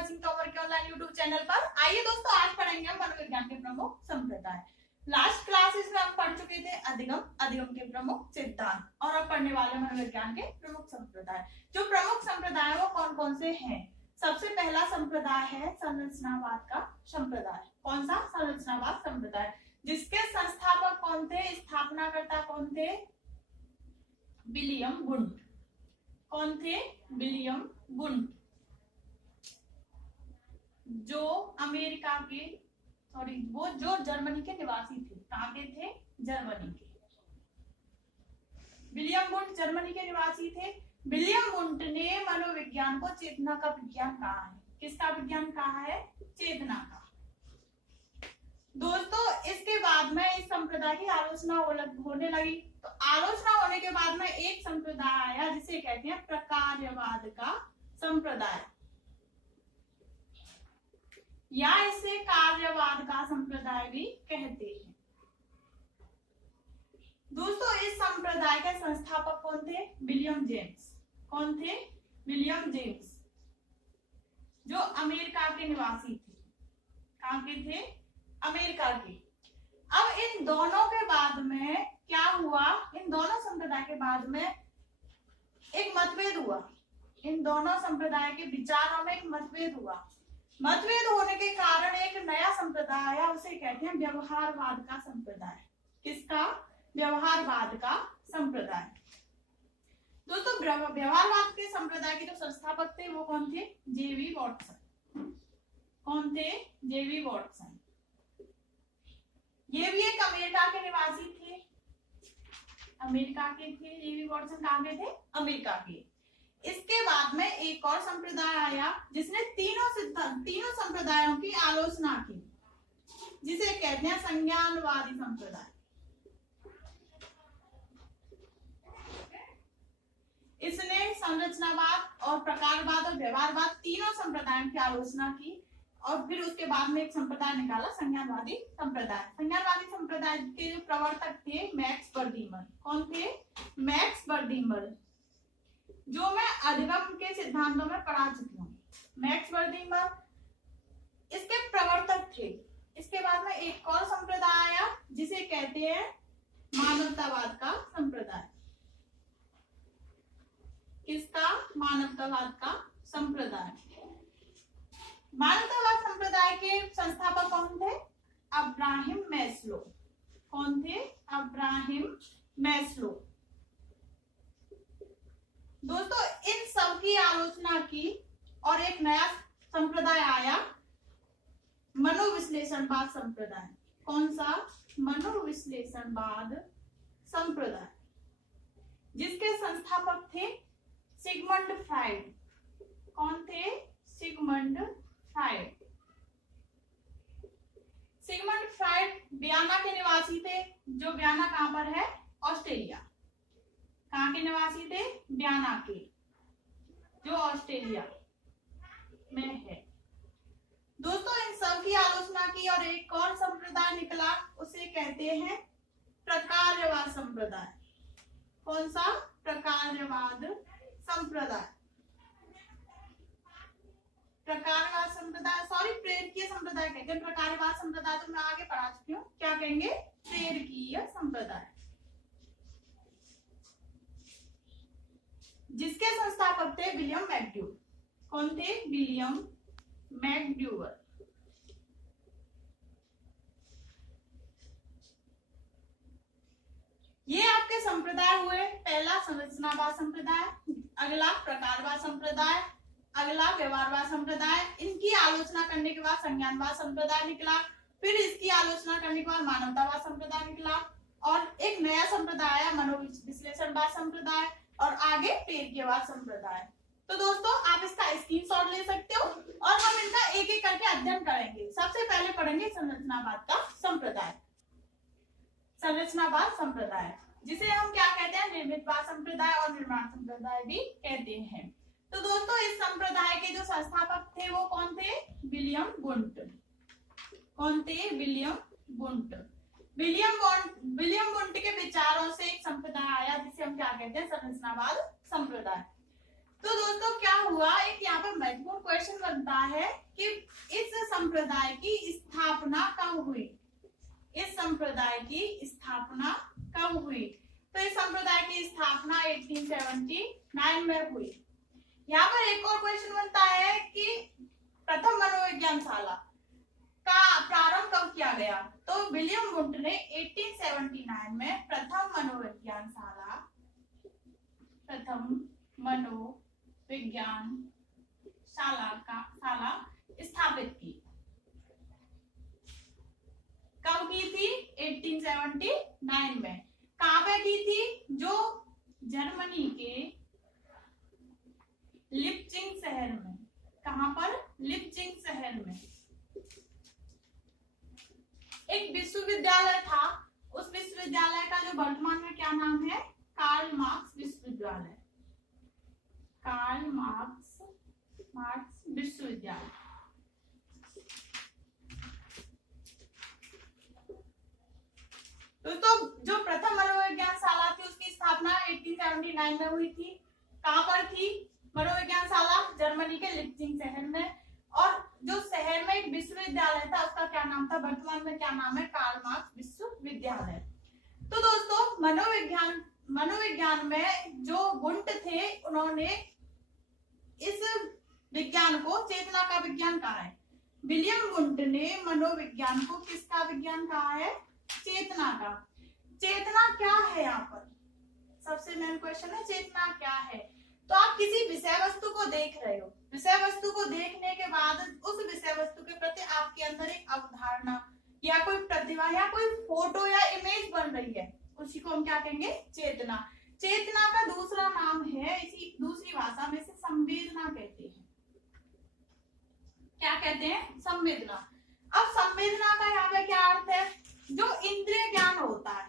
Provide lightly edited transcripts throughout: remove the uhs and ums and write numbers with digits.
Watching Tomar के online YouTube channel पर। आइए दोस्तों, आज पढ़ेंगे हम मनोविज्ञान के प्रमुख संप्रदाय। लास्ट क्लासेस में हम पढ़ चुके थे अधिगम, अधिगम के प्रमुख सिद्धांत, और अब पढ़ने वाले मनोविज्ञान के प्रमुख संप्रदाय। जो प्रमुख संप्रदाय वो कौन कौन से हैं? सबसे पहला संप्रदाय है संरचनावाद का संप्रदाय। कौन सा? संरचनावाद संप्रदाय, जिसके संस्थापक कौन थे, स्थापनाकर्ता कौन थे? William wound. कौन थे? विलियम वुंड, जो अमेरिका के वो जो जर्मनी के निवासी थे। कहाँ के थे? जर्मनी के। विलियम वुंड जर्मनी के निवासी थे। विलियम वुंड ने मनोविज्ञान को चेतना का विज्ञान कहा है। किसका विज्ञान कहा है? चेतना का। दोस्तों, इसके बाद में इस संप्रदाय की आलोचना होने लगी। तो आलोचना होने के बाद में एक संप्रदाय आया जिसे कहते हैं प्रकार्यवाद का संप्रदाय, या इसे कार्यवाद का संप्रदाय भी कहते हैं। दोस्तों, इस संप्रदाय के संस्थापक कौन थे? William James. कौन थे? विलियम जेम्स, जो अमेरिका के निवासी थे। कहाँ के थे? अमेरिका के। अब इन दोनों के बाद में क्या हुआ? इन दोनों संप्रदाय के बाद में एक मतभेद हुआ। इन दोनों संप्रदाय के विचारों में एक मतभेद हुआ। मतभेद होने के कारण एक नया संप्रदाय आया, उसे कहते हैं व्यवहारवाद का संप्रदाय। किसका? व्यवहारवाद का संप्रदाय। दोस्तों, व्यवहारवाद के संप्रदाय के जो संस्थापक थे वो कौन थे? जेवी वॉटसन। कौन थे? जेवी वॉटसन। ये भी एक अमेरिका के निवासी थे। अमेरिका के थे जेवी वॉटसन। कहाँ के थे? अमेरिका के। इसके बाद में एक और संप्रदाय आया जिसने तीनों संप्रदायों की आलोचना की, जिसे कहते हैं संज्ञानवादी संप्रदाय। इसने संरचनावाद और प्रकारवाद और व्यवहारवाद तीनों संप्रदायों की आलोचना की, और फिर उसके बाद में एक संप्रदाय निकाला, संज्ञानवादी संप्रदाय। संज्ञानवादी संप्रदाय के जो प्रवर्तक थे मैक्स बर्दीमर। कौन थे? मैक्स बर्दीमर, जो मैं अधिगम के सिद्धांतों में पढ़ा चुकी हूँ। मैक्स बर्दीमर इसके प्रवर्तक थे। इसके बाद में एक और संप्रदाय आया जिसे कहते हैं मानवतावाद का संप्रदाय। किसका? मानवतावाद का संप्रदाय। मानवतावाद संप्रदाय के संस्थापक कौन थे? Abraham Maslow. कौन थे? Abraham Maslow. दोस्तों, इन सब की आलोचना की और एक नया संप्रदाय आया, मनोविश्लेषणवाद संप्रदाय। कौन सा? मनोविश्लेषणवाद संप्रदाय, जिसके संस्थापक थे सिगमंड फ्राइड। कौन थे? Sigmund Freud. Sigmund Freud Vienna के निवासी थे, जो वियना कहां पर है? ऑस्ट्रेलिया। कहाँ के निवासी थे? वियना के, जो ऑस्ट्रेलिया में है। दोस्तों, इन सब की आलोचना की और एक और संप्रदाय निकला, उसे कहते हैं प्रकार्यवाद संप्रदाय। कौन सा? प्रकार्यवाद संप्रदाय। प्रकारवाद संप्रदाय, सॉरी, प्रेरकीय संप्रदाय कहते हैं। प्रकारवाद संप्रदाय तो मैं आगे पढ़ा चुकी हूँ। क्या कहेंगे? प्रेरकीय संप्रदाय, जिसके संस्थापक थे विलियम मैकडूअल। कौन थे? विलियम मैकडूअल। ये आपके संप्रदाय हुए। पहला संरचनावाद संप्रदाय, अगला प्रकारवाद संप्रदाय, अगला व्यवहारवाद संप्रदाय। इनकी आलोचना करने के बाद संज्ञानवाद संप्रदाय निकला, फिर इसकी आलोचना करने के बाद मानवतावाद संप्रदाय निकला, और एक नया संप्रदाय आया मनोविश्लेषणवाद संप्रदाय, और आगे प्रेरकीयवाद संप्रदाय। तो दोस्तों, आप इसका स्क्रीनशॉट ले सकते हो और हम इनका एक एक करके अध्ययन करेंगे। सबसे पहले पढ़ेंगे संरचनावाद का संप्रदाय। संरचनावाद संप्रदाय, जिसे हम क्या कहते हैं? निर्मितवाद संप्रदाय और निर्माण संप्रदाय भी कहते हैं। तो दोस्तों, इस संप्रदाय के जो संस्थापक थे वो कौन थे? William wound. कौन थे? William wound. विलियम वुंड के विचारों से एक संप्रदाय आया जिसे हम क्या कहते हैं? संरचनावाद संप्रदाय। तो दोस्तों क्या हुआ, एक यहाँ पर महत्वपूर्ण क्वेश्चन बनता है कि इस संप्रदाय की स्थापना कब हुई, इस संप्रदाय की स्थापना कब हुई। तो इस संप्रदाय की स्थापना 1879 में हुई। यहाँ पर एक और क्वेश्चन बनता है कि प्रथम मनोविज्ञान शाला का प्रारंभ कब किया गया। तो विलियम वुंट ने 1879 में प्रथम मनोविज्ञान शाला स्थापित की। कब की थी, 1879 में। कहां पे की थी, जो जर्मनी के लिप्जिंग शहर में। कहां पर, लिप्जिंग शहर में एक विश्वविद्यालय था। उस विश्वविद्यालय का जो वर्तमान में क्या नाम है, कार्ल मार्क्स विश्वविद्यालय, कार्ल मार्क्स विश्वविद्यालय। दोस्तों जो प्रथम मनोविज्ञान शाला थी उसकी स्थापना 1879 में हुई थी। कहां पर थी मनोविज्ञान शाला, जर्मनी के लिप्जिंग शहर में। और जो शहर में एक विश्वविद्यालय था उसका क्या नाम था, वर्तमान में क्या नाम है, कार्ल मार्क्स विश्वविद्यालय। तो दोस्तों मनोविज्ञान में जो वुंट थे उन्होंने इस विज्ञान को चेतना का विज्ञान कहा है। विलियम वुंट ने मनोविज्ञान को किसका विज्ञान कहा है, चेतना का। चेतना क्या है, यहाँ पर सबसे मेन क्वेश्चन है चेतना क्या है। तो आप किसी विषय वस्तु को देख रहे हो, विषय वस्तु को देखने के बाद उस विषय वस्तु के प्रति आपके अंदर एक अवधारणा या कोई प्रतिभा या कोई फोटो या इमेज बन रही है, उसी को हम क्या कहेंगे, चेतना। चेतना का दूसरा नाम है, इसी दूसरी भाषा में से संवेदना कहते हैं। क्या कहते हैं, संवेदना। अब संवेदना का यहाँ पे क्या अर्थ है, जो इंद्रिय ज्ञान होता है,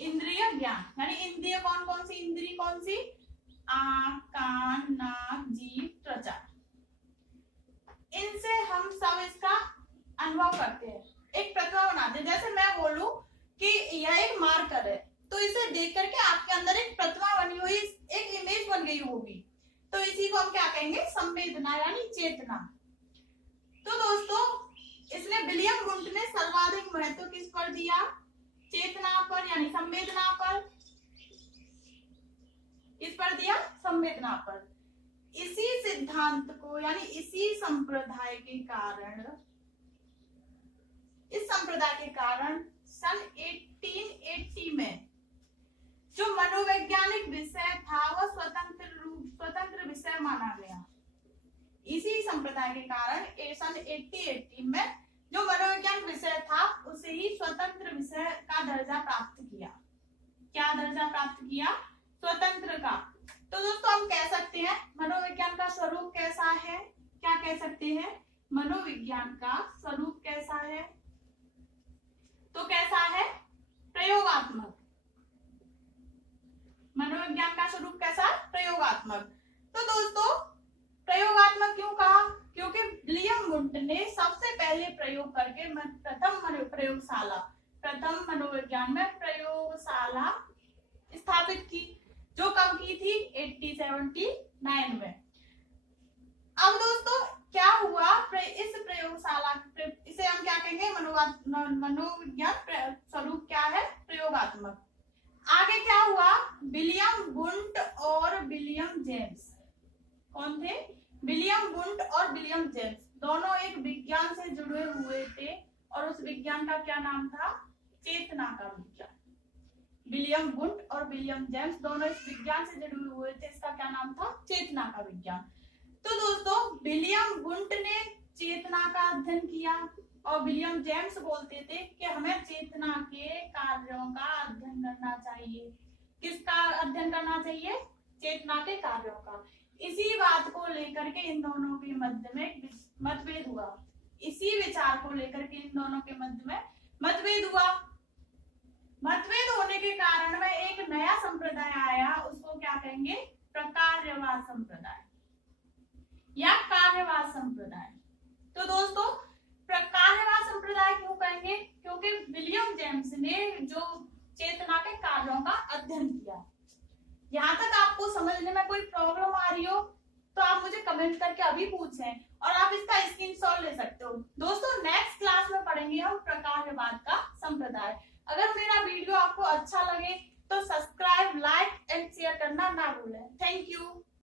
इंद्रिय ज्ञान यानी इंद्रिय कौन कौन सी, इंद्रिय कौन सी, आंख, कान, नाक, जीभ, त्वचा, इनसे हम सब इसका अनुभव करते हैं, एक प्रतिभा बनाते हैं। जैसे मैं बोलूं कि यह एक मार्कर है, तो इसे देख करके आपके अंदर एक प्रतिभा बनी हुई, एक इमेज बन गई होगी, तो इसी को हम क्या कहेंगे, संवेदना यानी चेतना। तो दोस्तों इसने विलियम वुंट ने सर्वाधिक महत्व किस पर दिया, चेतना पर यानी संवेदना पर। किस पर दिया, संवेदना पर। इसी सिद्धांत को यानी इसी संप्रदाय के कारण, इस संप्रदाय के कारण सन 1880 में जो मनोवैज्ञानिक विषय था वह स्वतंत्र विषय माना गया। इसी संप्रदाय के कारण सन 1880 में जो मनोविज्ञान विषय था उसे ही स्वतंत्र विषय का दर्जा प्राप्त किया। क्या दर्जा प्राप्त किया, स्वतंत्र का। तो दोस्तों हम कह सकते हैं मनोविज्ञान का स्वरूप कैसा है, क्या कह सकते हैं, मनोविज्ञान का स्वरूप कैसा है, तो कैसा है, प्रयोगात्मक। मनोविज्ञान का स्वरूप कैसा, प्रयोगात्मक। तो दोस्तों प्रयोगात्मक क्यों कहा, क्योंकि विलियम वुंट ने सबसे पहले प्रयोग करके प्रथम मनोविज्ञान में प्रयोगशाला स्थापित की, जो कब की थी, 1879 में। अब दोस्तों क्या हुआ, इस प्रयोगशाला, इसे हम क्या कहेंगे, मनोविज्ञान स्वरूप क्या है, प्रयोगात्मक। आगे क्या हुआ, विलियम वुंट और विलियम जेम्स, कौन थे, विलियम वुंट और विलियम जेम्स, दोनों एक विज्ञान से जुड़े हुए थे और उस विज्ञान का क्या नाम था, चेतना का विज्ञान। विलियम वुंट और विलियम जेम्स दोनों इस विज्ञान से जुड़े हुए थे, इसका क्या नाम था, चेतना का विज्ञान। तो दोस्तों विलियम वुंट ने चेतना का अध्ययन किया और विलियम जेम्स बोलते थे कि हमें चेतना के कार्यों का अध्ययन करना चाहिए। किसका अध्ययन करना चाहिए, चेतना के कार्यों का। इसी बात को लेकर के इन दोनों के मध्य में मतभेद हुआ, इसी विचार को लेकर के इन दोनों के मध्य में मतभेद हुआ। मतभेद होने के कारण में एक नया संप्रदाय आया, उसको क्या कहेंगे, प्रकार्यवाद संप्रदाय या कार्यवाद संप्रदाय। तो दोस्तों प्रकार्यवाद संप्रदाय क्यों कहेंगे, क्योंकि विलियम जेम्स ने जो चेतना के कार्यों का अध्ययन किया, यहाँ तक आपको समझने में कोई प्रॉब्लम आ रही हो तो आप मुझे कमेंट करके अभी पूछें और आप इसका स्क्रीनशॉट ले सकते हो। दोस्तों नेक्स्ट क्लास में पढ़ेंगे हम प्रकारवाद का संप्रदाय। अगर मेरा वीडियो आपको अच्छा लगे तो सब्सक्राइब, लाइक एंड शेयर करना ना भूलें। Thank you.